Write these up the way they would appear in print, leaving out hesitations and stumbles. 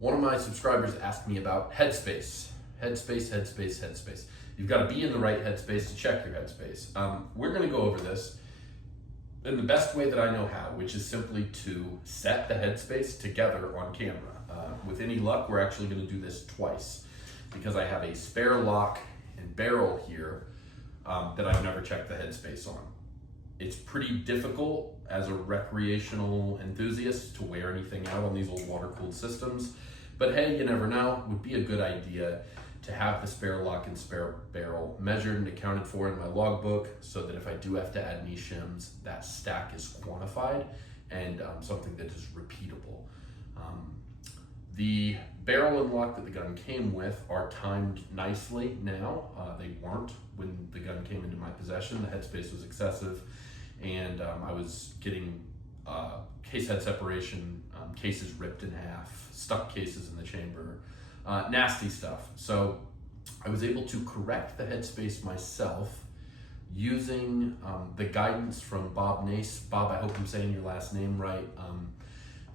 One of my subscribers asked me about Headspace. Headspace. You've got to be in the right headspace to check your headspace. We're going to go over this in the best way that I know how, which is simply to set the headspace together on camera. With any luck, we're actually going to do this twice because I have a spare lock and barrel here that I've never checked the headspace on. It's pretty difficult as a recreational enthusiast to wear anything out on these old water-cooled systems, but hey, you never know. It would be a good idea to have the spare lock and spare barrel measured and accounted for in my logbook so that if I do have to add any shims, that stack is quantified and something that is repeatable. The barrel and lock that the gun came with are timed nicely now. They weren't when the gun came into my possession. The headspace was excessive, and I was getting case head separation, cases ripped in half, stuck cases in the chamber, nasty stuff. So I was able to correct the headspace myself using the guidance from Bob Nace. Bob, I hope I'm saying your last name right.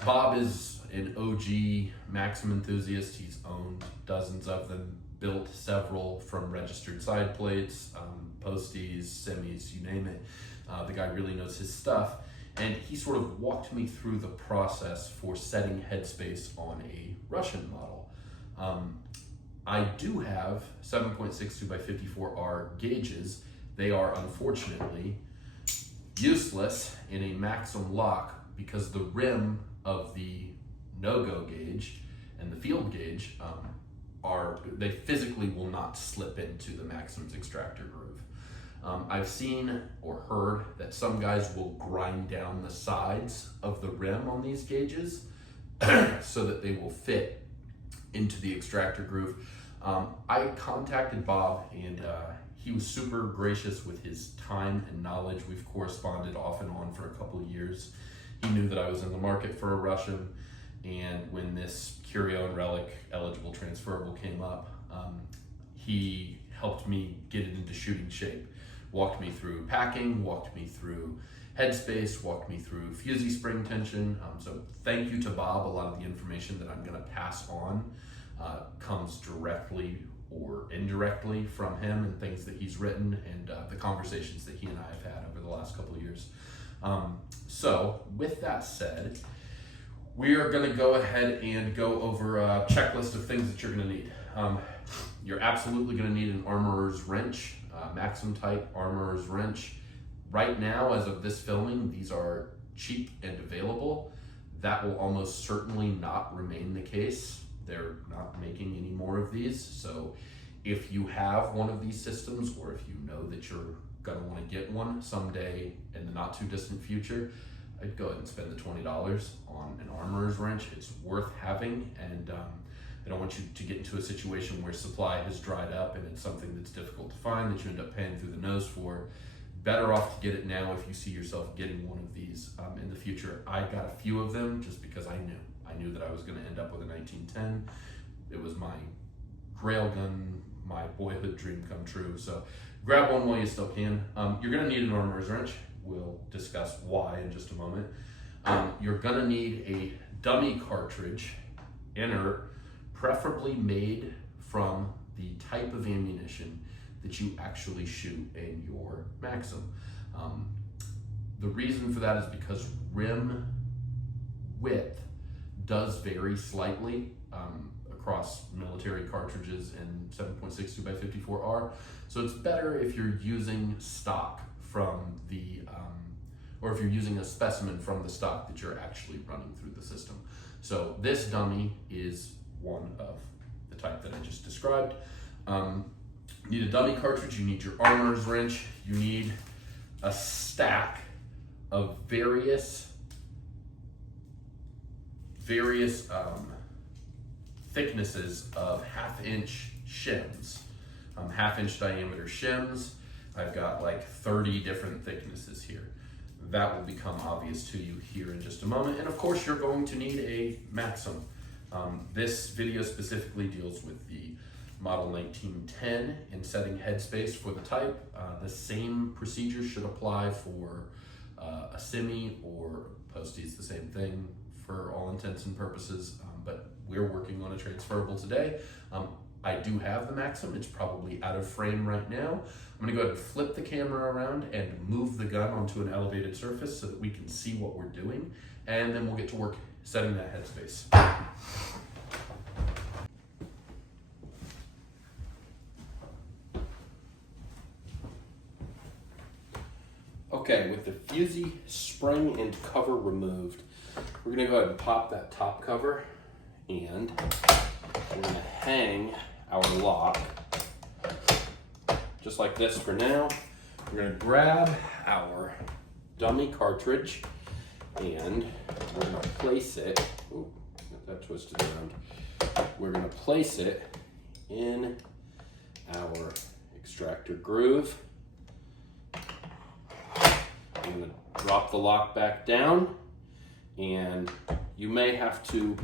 Bob is an OG Maxim enthusiast. He's owned dozens of them, built several from registered side plates, posties, semis, you name it. The guy really knows his stuff. And he sort of walked me through the process for setting headspace on a Russian model. I do have 7.62 by 54R gauges. They are unfortunately useless in a Maxim lock because the rim of the no-go gauge and the field gauge they physically will not slip into the Maxim's extractor groove. I've seen or heard that some guys will grind down the sides of the rim on these gauges so that they will fit into the extractor groove. I contacted Bob and he was super gracious with his time and knowledge. We've corresponded off and on for a couple of years. He knew that I was in the market for a Russian, and when this Curio and Relic eligible transferable came up, he helped me get it into shooting shape. Walked me through packing, walked me through headspace, walked me through fusee spring tension. So thank you to Bob. A lot of the information that I'm going to pass on comes directly or indirectly from him and things that he's written and the conversations that he and I have had over the last couple of years. So with that said, we are going to go ahead and go over a checklist of things that you're going to need. You're absolutely going to need an armorer's wrench, Maxim type armorer's wrench. Right now, as of this filming, these are cheap and available. That will almost certainly not remain the case. They're not making any more of these. So if you have one of these systems, or if you know that you're going to want to get one someday in the not too distant future, I'd go ahead and spend the $20 on an armorer's wrench. It's worth having, and I don't want you to get into a situation where supply has dried up and it's something that's difficult to find that you end up paying through the nose for. Better off to get it now if you see yourself getting one of these in the future. I got a few of them just because I knew that I was going to end up with a 1910. It was my grail gun, my boyhood dream come true. So grab one while you still can. You're going to need an armorer's wrench. We'll discuss why in just a moment. You're going to need a dummy cartridge, inert, preferably made from the type of ammunition that you actually shoot in your Maxim. The reason for that is because rim width does vary slightly across military cartridges and 7.62 by 54R. So it's better if you're using stock from the, or if you're using a specimen from the stock that you're actually running through the system. So this dummy is one of the type that I just described. You need a dummy cartridge, you need your armorer's wrench, you need a stack of various thicknesses of 1/2 inch shims, 1/2 inch diameter shims. I've got like 30 different thicknesses here. That will become obvious to you here in just a moment. And of course, you're going to need a Maxim. This video specifically deals with the model 1910 in setting headspace for the type. The same procedure should apply for a semi or posties, the same thing for all intents and purposes, but we're working definitely transferable today. I do have the Maxim. It's probably out of frame right now. I'm gonna go ahead and flip the camera around and move the gun onto an elevated surface so that we can see what we're doing, and then we'll get to work setting that headspace. Okay, with the fusee spring and cover removed, we're gonna go ahead and pop that top cover, and we're gonna hang our lock just like this for now. We're gonna grab our dummy cartridge and we're gonna place it, ooh, got that twisted around. We're gonna place it in our extractor groove. I'm gonna drop the lock back down, and you may have to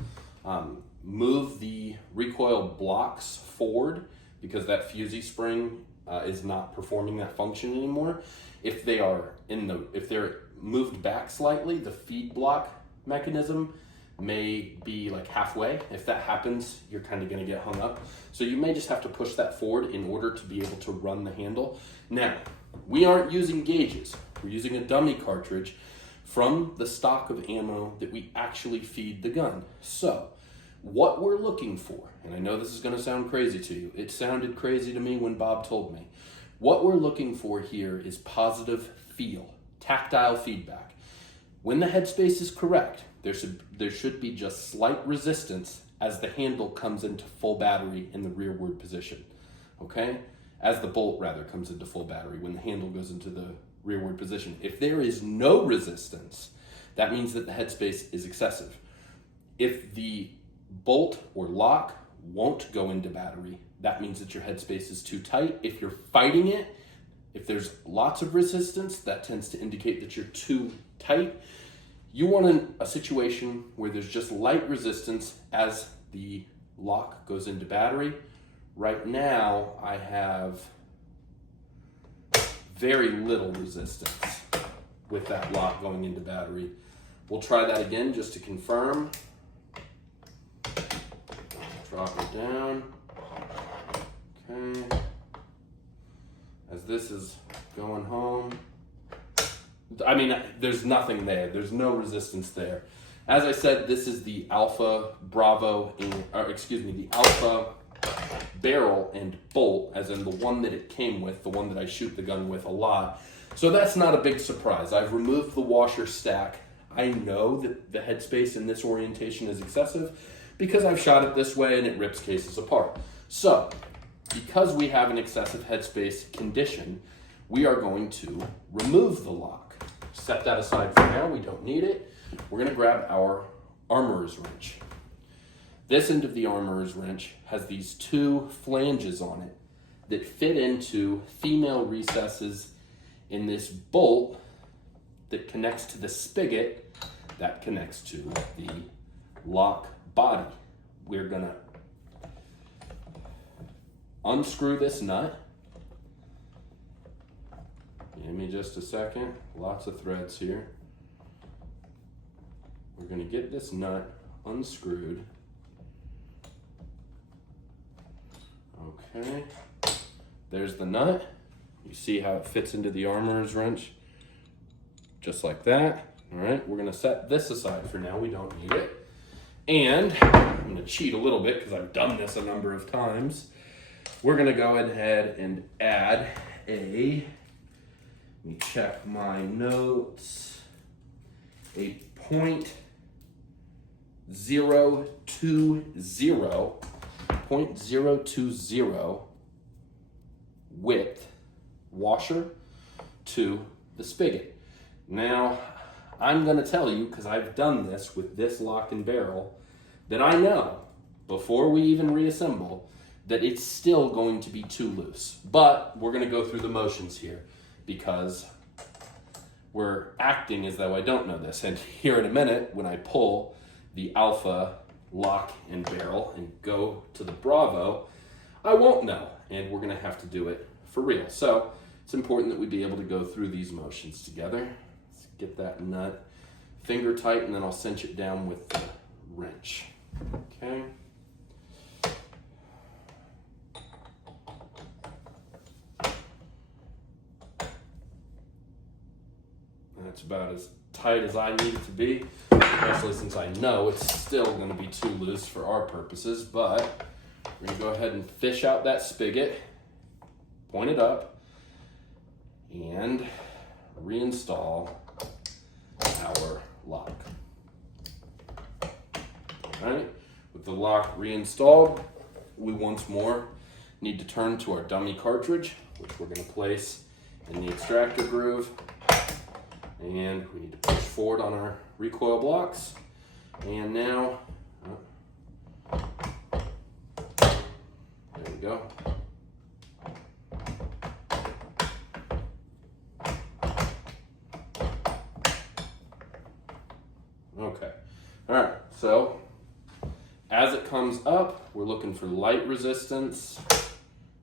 move the recoil blocks forward because that fusee spring is not performing that function anymore. If they're moved back slightly, the feed block mechanism may be like halfway. If that happens, you're kind of going to get hung up. So you may just have to push that forward in order to be able to run the handle. Now, we aren't using gauges. We're using a dummy cartridge from the stock of ammo that we actually feed the gun. So what we're looking for, and I know this is going to sound crazy to you. It sounded crazy to me when Bob told me. What we're looking for here is positive feel, tactile feedback. When the headspace is correct, there should be just slight resistance as the handle comes into full battery in the rearward position, okay? As the bolt rather comes into full battery when the handle goes into the rearward position. If there is no resistance, that means that the headspace is excessive. If the bolt or lock won't go into battery, that means that your headspace is too tight. If you're fighting it, if there's lots of resistance, that tends to indicate that you're too tight. You want a situation where there's just light resistance as the lock goes into battery. Right now, I have very little resistance with that lock going into battery. We'll try that again just to confirm. Drop it down. Okay. As this is going home, I mean, there's nothing there. There's no resistance there. As I said, this is the Alpha Bravo, the Alpha barrel and bolt, as in the one that it came with, the one that I shoot the gun with a lot. So that's not a big surprise. I've removed the washer stack. I know that the headspace in this orientation is excessive because I've shot it this way and it rips cases apart. So, because we have an excessive headspace condition, we are going to remove the lock. Set that aside for now, we don't need it. We're gonna grab our armorer's wrench. This end of the armorer's wrench has these two flanges on it that fit into female recesses in this bolt that connects to the spigot that connects to the lock body. We're gonna unscrew this nut. Give me just a second. Lots of threads here. We're gonna get this nut unscrewed. Okay, there's the nut. You see how it fits into the armorer's wrench, just like that. All right, we're gonna set this aside for now. We don't need it. And I'm gonna cheat a little bit because I've done this a number of times. We're gonna go ahead and add let me check my notes, a .020 width washer to the spigot. Now, I'm gonna tell you, because I've done this with this lock and barrel, that I know, before we even reassemble, that it's still going to be too loose. But we're gonna go through the motions here, because we're acting as though I don't know this. And here in a minute, when I pull the Alpha lock and barrel and go to the Bravo, I won't know, and we're gonna have to do it for real. So it's important that we be able to go through these motions together. Let's get that nut finger tight, and then I'll cinch it down with the wrench. Okay. That's about as tight as I need it to be, especially since I know it's still going to be too loose for our purposes, but we're going to go ahead and fish out that spigot, point it up, and reinstall our lock. All right, with the lock reinstalled, we once more need to turn to our dummy cartridge, which we're going to place in the extractor groove. And we need to push forward on our recoil blocks. And now, there we go. Okay, all right, so as it comes up, we're looking for light resistance.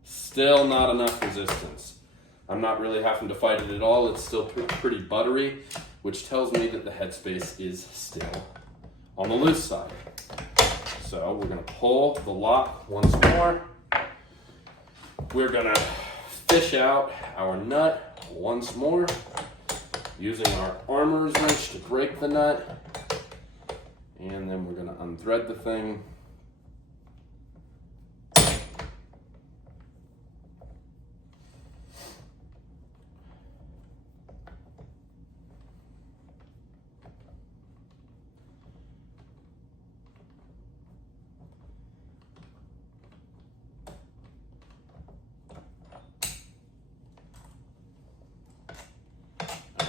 Still not enough resistance. I'm not really having to fight it at all. It's still pretty buttery, which tells me that the headspace is still on the loose side. So we're gonna pull the lock once more. We're gonna fish out our nut once more, using our armorer's wrench to break the nut. And then we're gonna unthread the thing.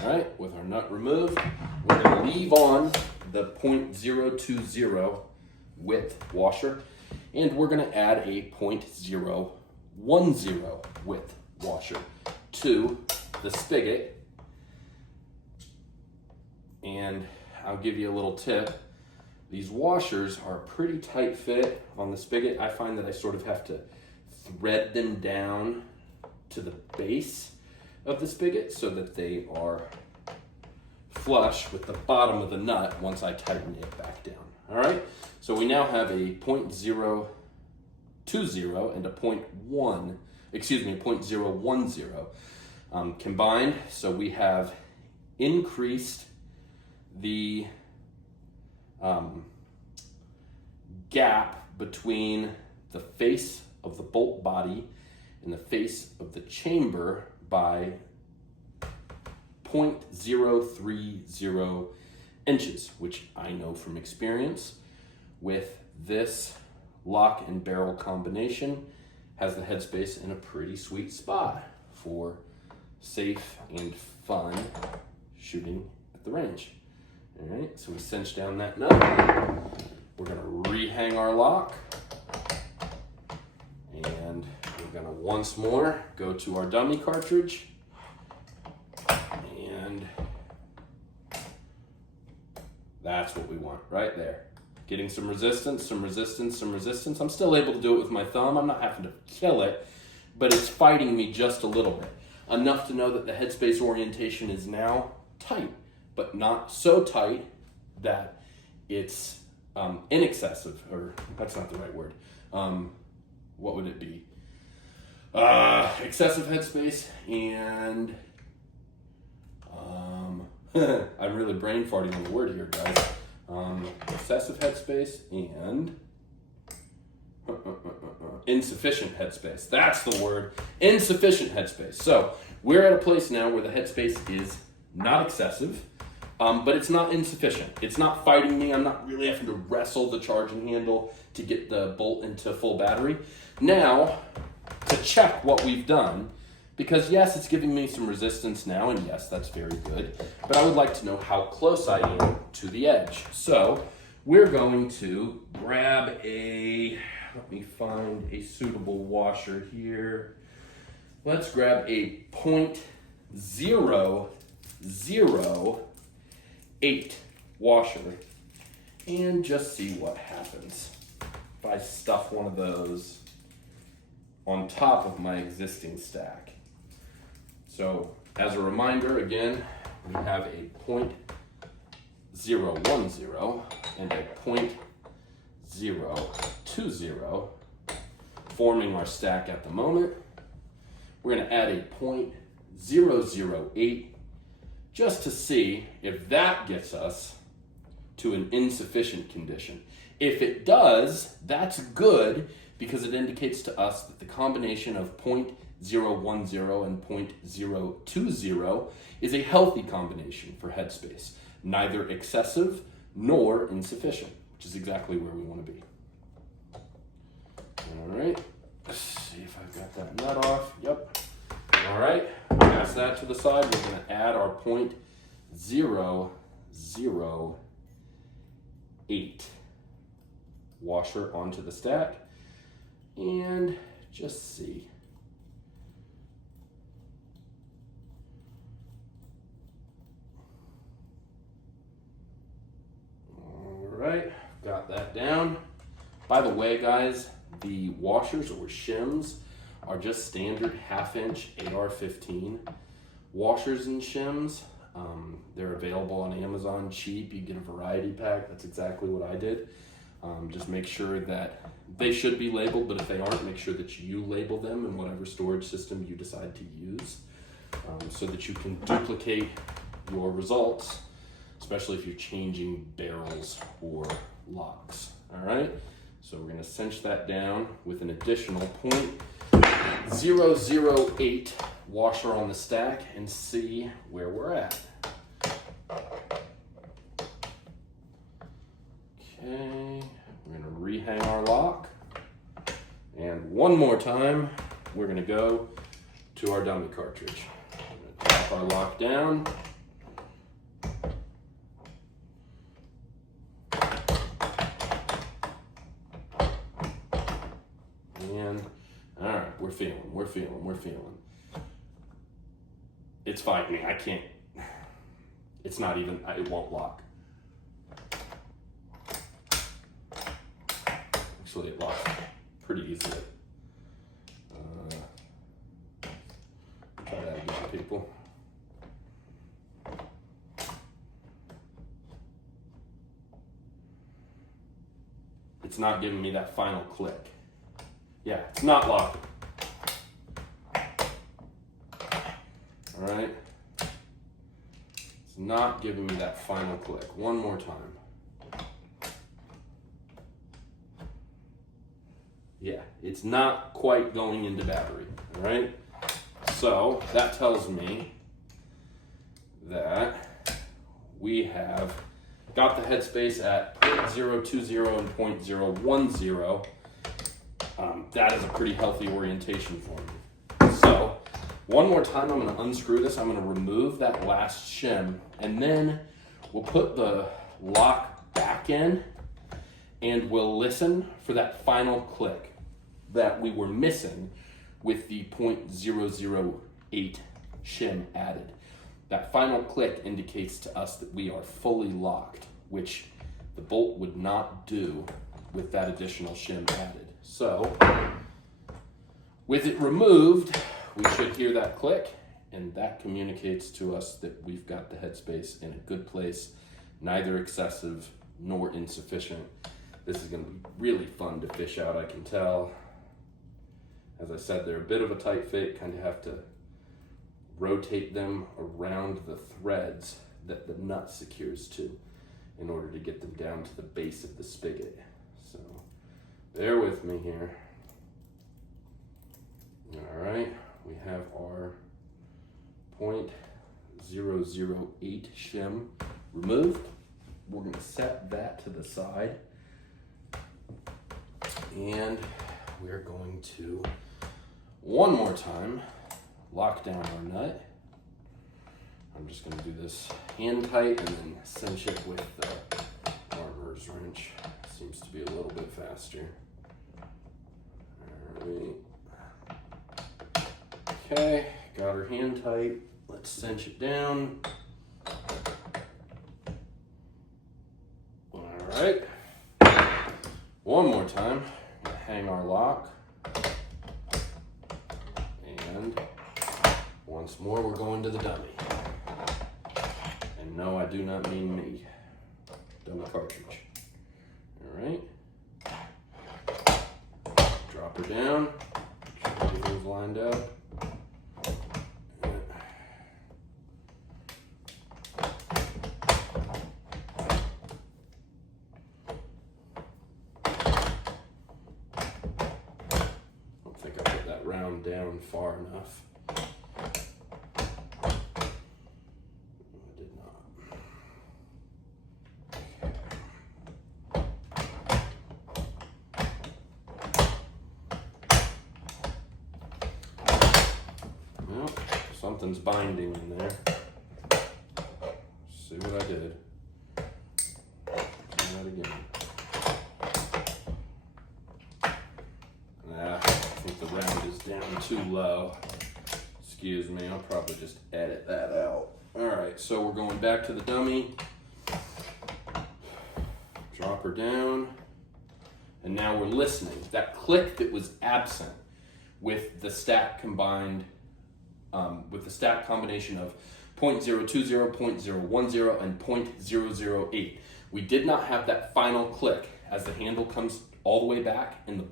All right, with our nut removed, we're going to leave on the .020 width washer, and we're going to add a .010 width washer to the spigot. And I'll give you a little tip. These washers are a pretty tight fit on the spigot. I find that I sort of have to thread them down to the base of the spigot so that they are flush with the bottom of the nut once I tighten it back down. All right, so we now have a .020 and a .010 combined. So we have increased the gap between the face of the bolt body and the face of the chamber by 0.030 inches, which I know from experience with this lock and barrel combination has the headspace in a pretty sweet spot for safe and fun shooting at the range. All right, so we cinch down that nut. We're gonna rehang our lock, and we're gonna once more go to our dummy cartridge, and that's what we want right there. Getting some resistance, some resistance, some resistance. I'm still able to do it with my thumb. I'm not having to kill it, but it's fighting me just a little bit. Enough to know that the headspace orientation is now tight, but not so tight that it's inexcessive, or that's not the right word. What would it be? Excessive headspace and I'm really brain farting on the word here, guys. Excessive headspace and insufficient headspace. That's the word. Insufficient headspace. So we're at a place now where the headspace is not excessive, but it's not insufficient. It's not fighting me. I'm not really having to wrestle the charging handle to get the bolt into full battery. Now, to check what we've done, because yes, it's giving me some resistance now, and yes, that's very good, but I would like to know how close I am to the edge. So we're going to grab let me find a suitable washer here. Let's grab a .008 washer and just see what happens if I stuff one of those on top of my existing stack. So as a reminder, again, we have a .010 and a .020 forming our stack at the moment. We're going to add a .008 just to see if that gets us to an insufficient condition. If it does, that's good because it indicates to us that the combination of 0.010 and 0.020 is a healthy combination for Headspace, neither excessive nor insufficient, which is exactly where we want to be. All right, let's see if I've got that nut off. Yep. All right, pass that to the side. We're going to add our 0.008 washer onto the stack and just see. All right, got that down. By the way, guys, the washers or shims are just standard 1/2-inch AR-15 washers and shims. They're available on Amazon, cheap. You get a variety pack. That's exactly what I did. Just make sure that they should be labeled, but if they aren't, make sure that you label them in whatever storage system you decide to use, so that you can duplicate your results, especially if you're changing barrels or locks. All right, so we're going to cinch that down with an additional 0.008 washer on the stack and see where we're at. Okay, we're going to rehang our lock, and one more time we're going to go to our dummy cartridge. We're going to tap our lock down. And all right, we're feeling. It's fighting me. I can't. It's not even. It won't lock. Actually, it locks pretty easily. Try that again, people. It's not giving me that final click. Yeah, it's not locking. All right. It's not giving me that final click. One more time. Yeah, it's not quite going into battery. All right. So that tells me that we have got the Headspace at 0.020 and 0.010. That is a pretty healthy orientation for me. So one more time, I'm going to unscrew this. I'm going to remove that last shim, and then we'll put the lock back in, and we'll listen for that final click that we were missing with the 0.008 shim added. That final click indicates to us that we are fully locked, which the bolt would not do with that additional shim added. So, with it removed, we should hear that click, and that communicates to us that we've got the Headspace in a good place, neither excessive nor insufficient. This is going to be really fun to fish out, I can tell. As I said, they're a bit of a tight fit. Kind of have to rotate them around the threads that the nut secures to in order to get them down to the base of the spigot. So bear with me here. All right, we have our 0.008 shim removed. We're going to set that to the side, and we're going to one more time lock down our nut. I'm just going to do this hand tight and then cinch it with the barber's wrench. Seems to be a little bit faster. All right. Okay, got her hand tight. Let's cinch it down. All right. One more time. Hang our lock. And once more, we're going to the dummy. And no, I do not mean me. Dummy cartridge. All right. Drop her down. Everything's lined up. gone down far enough. I did not. Well, something's binding in there. See what I did. Try that again. I think the round is down too low. Excuse me, I'll probably just edit that out. Alright, so we're going back to the dummy. Drop her down. And now we're listening. That click that was absent with the stack combined, with the stack combination of 0.020, 0.010, and 0.008. We did not have that final click as the handle comes all the way back and the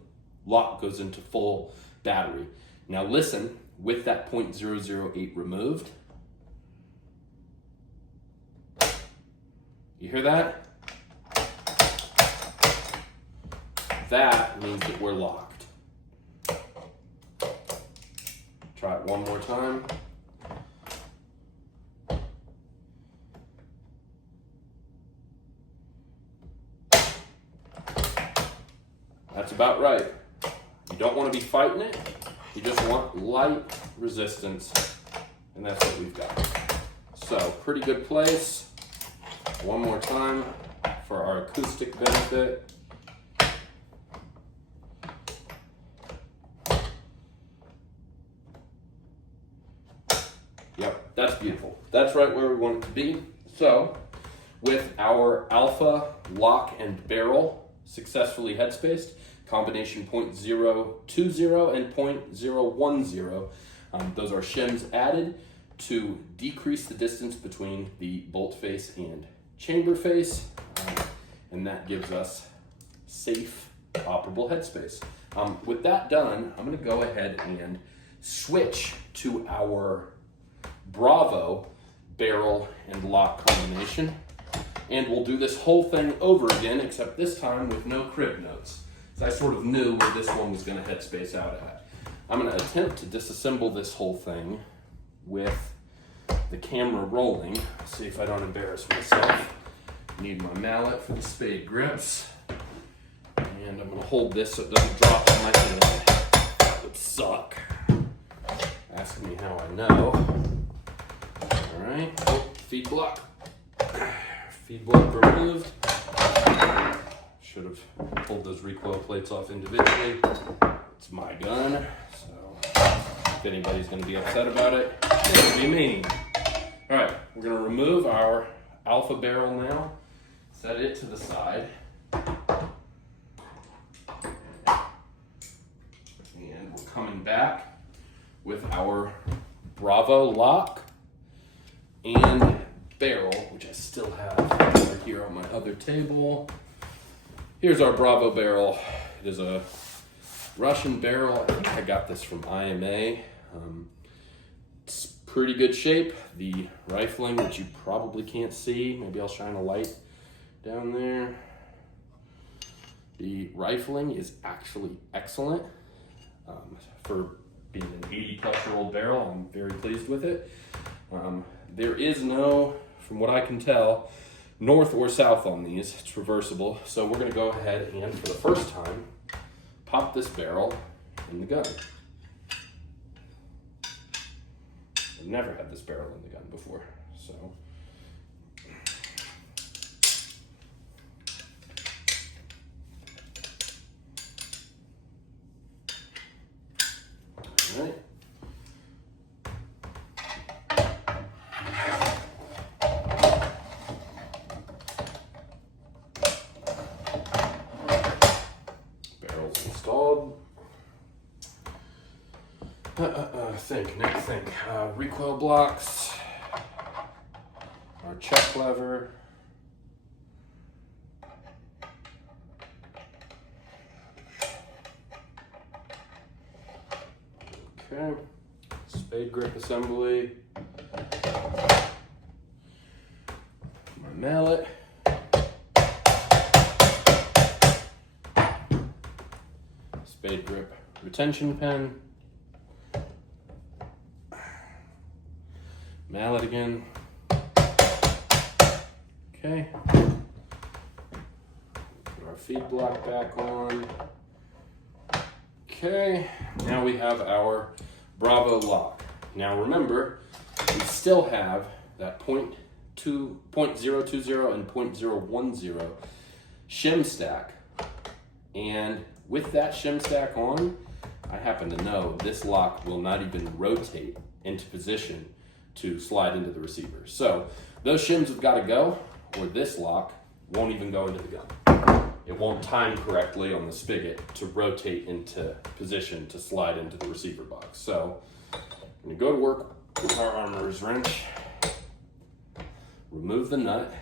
lock goes into full battery. Now listen, with that 0.008 removed, you hear that? That means that we're locked. Try it one more time. That's about right. You don't want to be fighting it. You just want light resistance. And that's what we've got. So, pretty good place. One more time for our acoustic benefit. Yep, that's beautiful. That's right where we want it to be. So, with our alpha lock and barrel successfully headspaced, combination 0.020 and 0.010. Those are shims added to decrease the distance between the bolt face and chamber face, and that gives us safe, operable headspace. With that done, I'm going to go ahead and switch to our Bravo barrel and lock combination, and we'll do this whole thing over again, except this time with no crib notes. So I sort of knew where this one was going to headspace out at. I'm going to attempt to disassemble this whole thing with the camera rolling. See if I don't embarrass myself. Need my mallet for the spade grips. And I'm going to hold this so it doesn't drop on my hand. That would suck. Ask me how I know. Alright, oh, feed block. Feed block removed. Should have pulled those recoil plates off individually. It's my gun, so if anybody's going to be upset about it, it'll be me. Alright, we're going to remove our alpha barrel now, set it to the side, and we're coming back with our Bravo lock and barrel, which I still have right here on my other table. Here's our Bravo barrel. It is a Russian barrel. I think I got this from IMA. It's pretty good shape. The rifling, which you probably can't see, maybe I'll shine a light down there. The rifling is actually excellent. For being an 80-plus-year-old barrel, I'm very pleased with it. There is no, from what I can tell, north or south on these. It's reversible. So we're going to go ahead and, for the first time, pop this barrel in the gun. I've never had this barrel in the gun before, so. All right. Barrel's installed. Think. Recoil blocks, our check lever, okay, spade grip assembly, my mallet, spade grip retention pen, mallet again. Okay. Put our feed block back on. Okay, now we have our Bravo lock. Now remember, we still have that 0.020 and 0.010 shim stack. And with that shim stack on, I happen to know this lock will not even rotate into position to slide into the receiver. So those shims have got to go, or this lock won't even go into the gun. It won't time correctly on the spigot to rotate into position to slide into the receiver box. So I'm gonna go to work with our armorer's wrench, remove the nut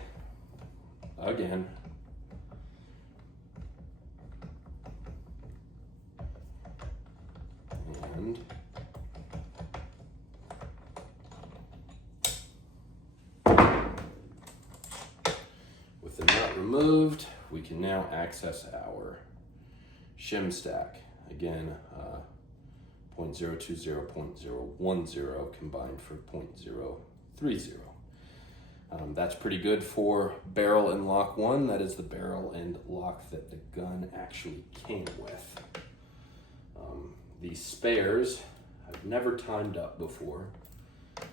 again, and with the nut removed, we can now access our shim stack. Again, 0.020, 0.010 combined for 0.030. That's pretty good for barrel and lock one. That is the barrel and lock that the gun actually came with. These spares I've never timed up before,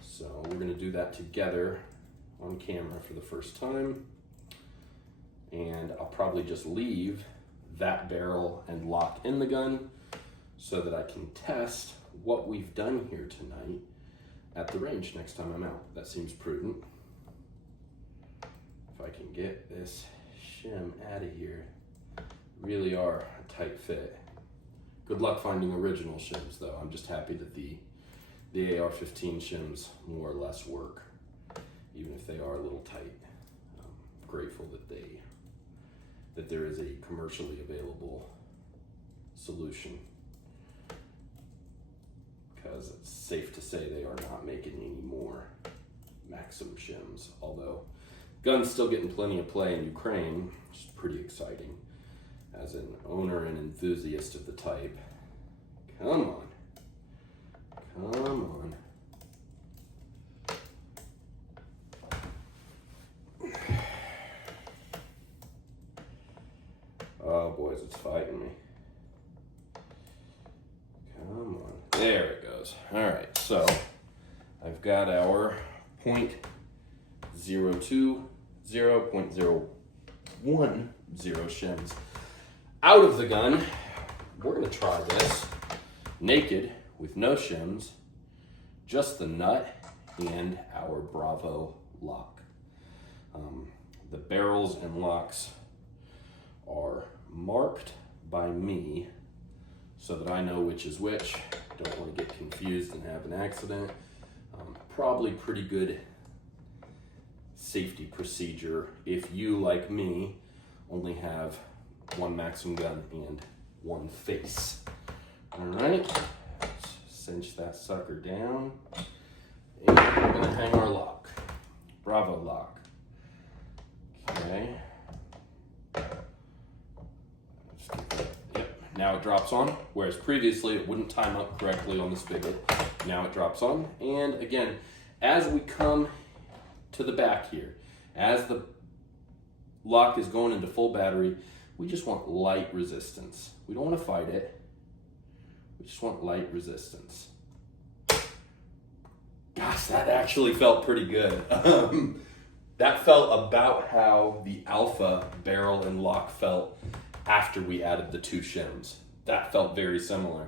so we're going to do that together on camera for the first time. And I'll probably just leave that barrel and lock in the gun so that I can test what we've done here tonight at the range next time I'm out. That seems prudent. If I can get this shim out of here, really are a tight fit. Good luck finding original shims though. I'm just happy that the AR-15 shims more or less work, even if they are a little tight. I'm grateful that there is a commercially available solution, because it's safe to say they are not making any more Maxim shims, although gun's still getting plenty of play in Ukraine, which is pretty exciting as an owner and enthusiast of the type. Come on. Oh, boys, it's fighting me. Come on. There it goes. All right, so I've got our 0.020, 0.010 shims out of the gun. We're going to try this naked with no shims, just the nut and our Bravo lock. The barrels and locks are marked by me so that I know which is which. Don't want to get confused and have an accident. Probably pretty good safety procedure if you, like me, only have one Maxim gun and one face. All right, let's cinch that sucker down. And we're gonna hang our lock, Bravo lock. Okay. Yep, now it drops on, whereas previously it wouldn't time up correctly on the spigot. Now it drops on, and again, as we come to the back here, as the lock is going into full battery, we just want light resistance. We don't want to fight it. We just want light resistance. Gosh, that actually felt pretty good. That felt about how the Alpha barrel and lock felt after we added the two shims. That felt very similar.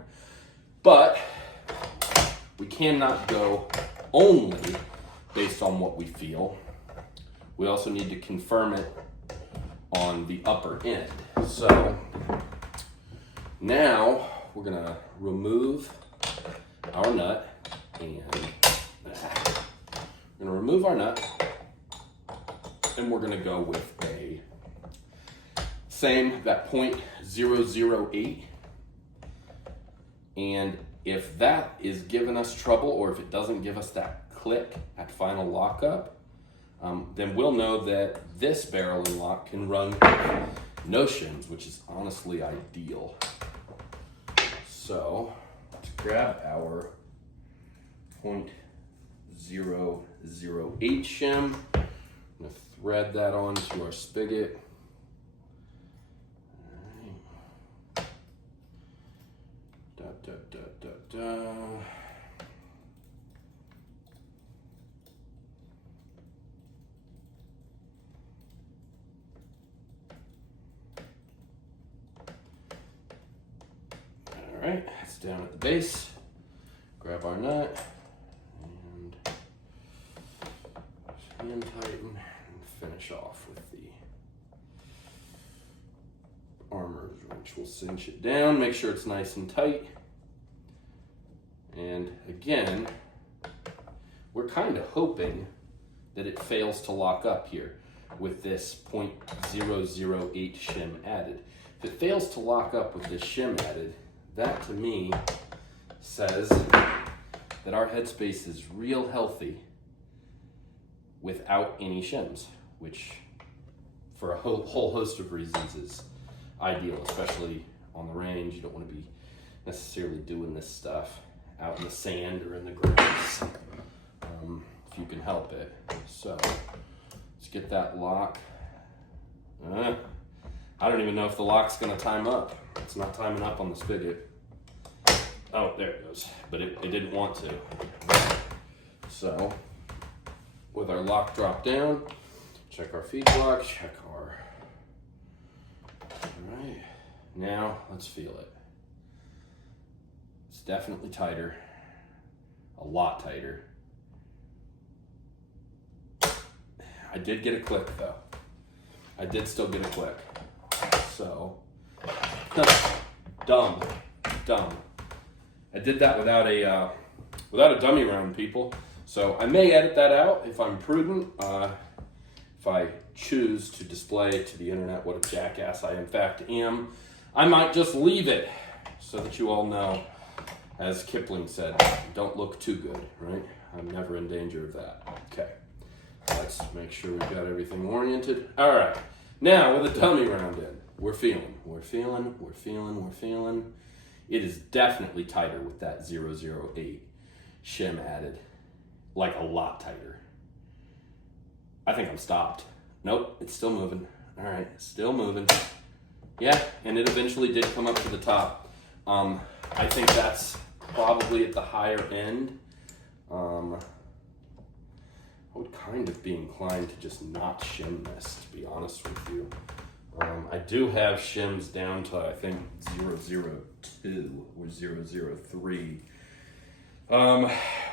But we cannot go only based on what we feel. We also need to confirm it on the upper end. So now we're gonna remove our nut and we're gonna go with a that 0.008, and if that is giving us trouble, or if it doesn't give us that click at final lockup, then we'll know that this barrel and lock can run no shims, which is honestly ideal. So let's grab our 0.008 .008 shim. I'm gonna thread that onto our spigot. All right. All right, it's down at the base. Grab our nut and hand tighten and finish off with the armorer's wrench. We'll cinch it down, make sure it's nice and tight. And again, we're kind of hoping that it fails to lock up here with this .008 shim added. If it fails to lock up with this shim added, that to me says that our headspace is real healthy without any shims, which for a whole host of reasons is ideal, especially on the range. You don't want to be necessarily doing this stuff out in the sand or in the grass if you can help it. So let's get that lock. I don't even know if the lock's gonna time up. It's not timing up on the spigot. Oh, there it goes, but it didn't want to. So with our lock drop down, check our feed block, check our, all right, now let's feel it. It's definitely tighter, a lot tighter. I did get a click though. I did still get a click. So, dumb. I did that without a dummy round, people. So I may edit that out if I'm prudent. If I choose to display it to the internet what a jackass I in fact am, I might just leave it so that you all know, as Kipling said, don't look too good, right? I'm never in danger of that. Okay, let's make sure we've got everything oriented. All right, now with a dummy round in, we're feeling. It is definitely tighter with that 008 shim added, like a lot tighter. I think I'm stopped. Nope, it's still moving. All right, still moving. Yeah, and it eventually did come up to the top. I think that's probably at the higher end. I would kind of be inclined to just not shim this, to be honest with you. I do have shims down to, I think, 002 or 003.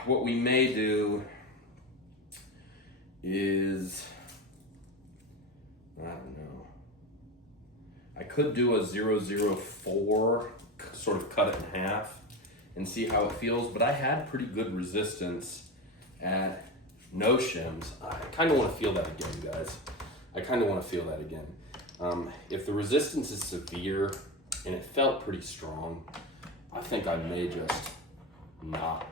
What we may do is, I don't know, I could do a 004, sort of cut it in half and see how it feels, but I had pretty good resistance at no shims. I kind of want to feel that again, guys. I kind of want to feel that again. If the resistance is severe and it felt pretty strong, I think I may just not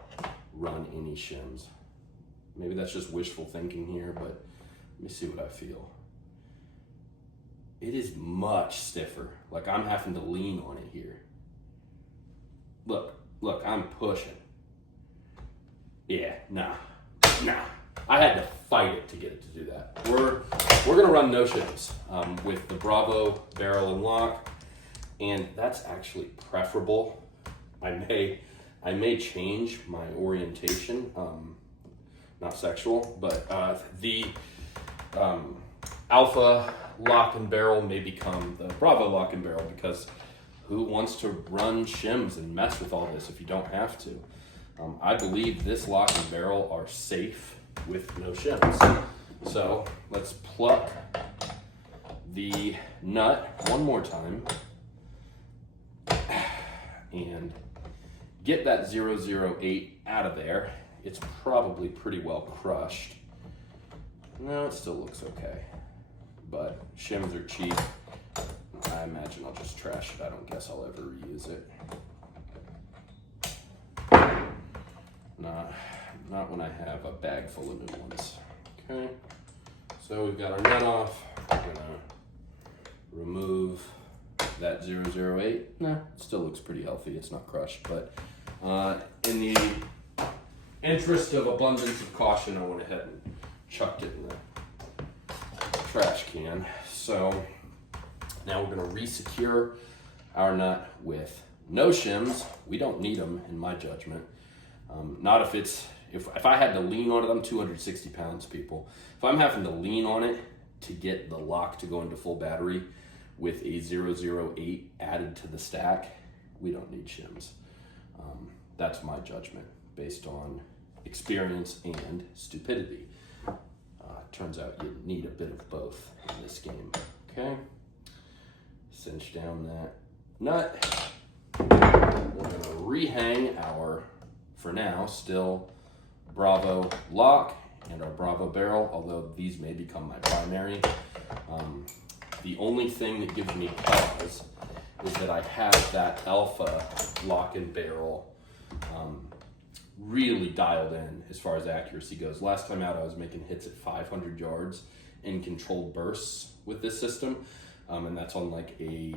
run any shims. Maybe that's just wishful thinking here, but let me see what I feel. It is much stiffer. Like I'm having to lean on it here. Look, I'm pushing. Yeah, nah. I had to fight it to get it to do that. We're gonna run no shims with the Bravo barrel and lock, and that's actually preferable. I may change my orientation, not sexual, but the Alpha lock and barrel may become the Bravo lock and barrel, because who wants to run shims and mess with all this if you don't have to? I believe this lock and barrel are safe with no shims. So let's pluck the nut one more time and get that 008 out of there. It's probably pretty well crushed. No, it still looks okay, but shims are cheap. I imagine I'll just trash it. I don't guess I'll ever reuse it. Not when I have a bag full of new ones. Okay, so we've got our nut off. We're gonna remove that 008. No, it still looks pretty healthy. It's not crushed, but in the interest of abundance of caution, I went ahead and chucked it in the trash can. So now we're going to re-secure our nut with no shims. We don't need them, in my judgment. Not if it's, if I had to lean on it, I'm 260 pounds, people. If I'm having to lean on it to get the lock to go into full battery with a 008 added to the stack, we don't need shims. That's my judgment based on experience and stupidity. Turns out you need a bit of both in this game. Okay, cinch down that nut. We're gonna rehang our, for now, still Bravo lock and our Bravo barrel, although these may become my primary. The only thing that gives me pause is that I have that Alpha lock and barrel really dialed in as far as accuracy goes. Last time out, I was making hits at 500 yards in controlled bursts with this system, and that's on like a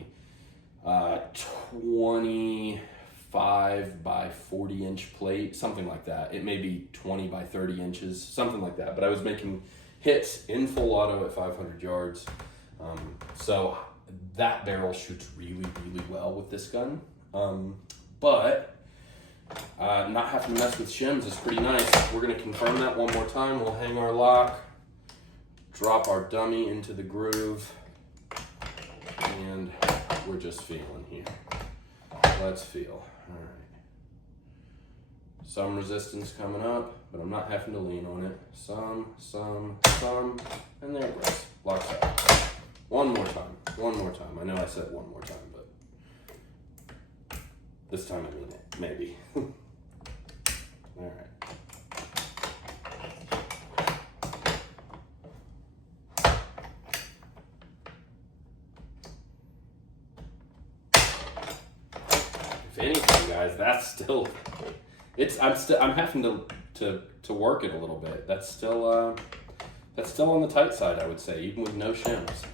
25 by 40 inch plate, something like that. It may be 20 by 30 inches, something like that. But I was making hits in full auto at 500 yards. So that barrel shoots really, really well with this gun. But not having to mess with shims is pretty nice. We're gonna confirm that one more time. We'll hang our lock, drop our dummy into the groove, and we're just feeling here. Let's feel. All right. Some resistance coming up, but I'm not having to lean on it. Some, and there it goes. Locks out. One more time. I know I said one more time, but this time I mean it. Maybe. All right. If anything, guys, that's still, I'm having to work it a little bit. That's still on the tight side, I would say, even with no shims.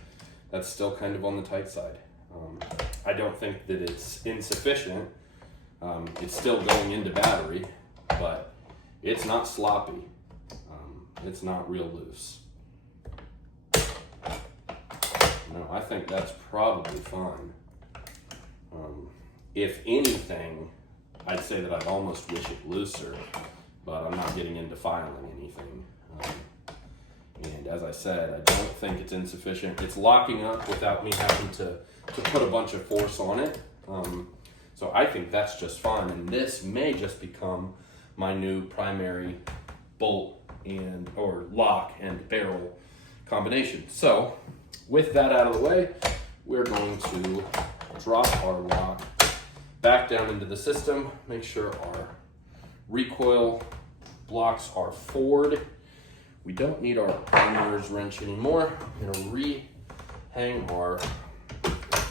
That's still kind of on the tight side. I don't think that it's insufficient. It's still going into battery, but it's not sloppy. It's not real loose. No, I think that's probably fine. If anything, I'd say that I'd almost wish it looser, but I'm not getting into filing anything. And as I said, I don't think it's insufficient. It's locking up without me having to put a bunch of force on it. So I think that's just fine. And this may just become my new primary bolt or lock and barrel combination. So with that out of the way, we're going to drop our lock back down into the system. Make sure our recoil blocks are forward. We don't need our armorer's wrench anymore. I'm gonna re-hang our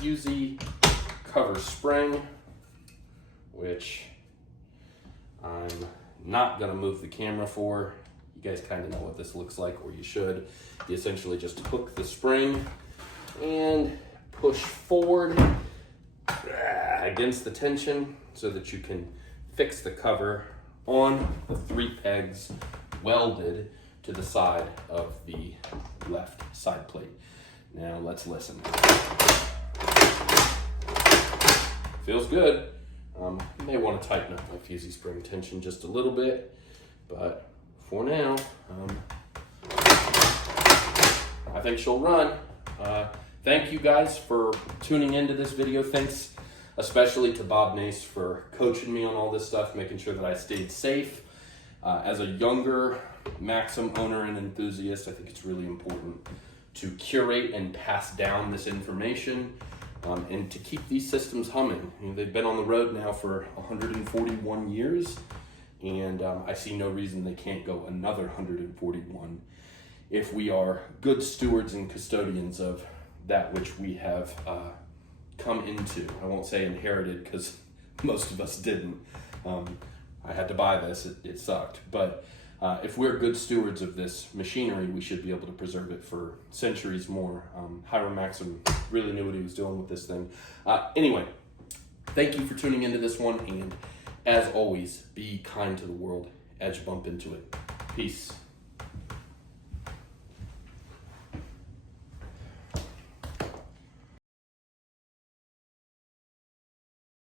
fusee cover spring, which I'm not gonna move the camera for. You guys kind of know what this looks like, or you should. You essentially just hook the spring and push forward against the tension so that you can fix the cover on the 3 pegs welded to the side of the left side plate. Now let's listen. Feels good. You may want to tighten up my fusee spring tension just a little bit, but for now, I think she'll run. Thank you guys for tuning into this video. Thanks especially to Bob Nace for coaching me on all this stuff, making sure that I stayed safe. As a younger Maxim owner and enthusiast, I think it's really important to curate and pass down this information and to keep these systems humming. You know, they've been on the road now for 141 years, and I see no reason they can't go another 141 if we are good stewards and custodians of that which we have come into. I won't say inherited, because most of us didn't. I had to buy this, it sucked. But if we're good stewards of this machinery, we should be able to preserve it for centuries more. Hiram Maxim really knew what he was doing with this thing. Anyway, thank you for tuning into this one, and as always, be kind to the world edge bump into it. Peace.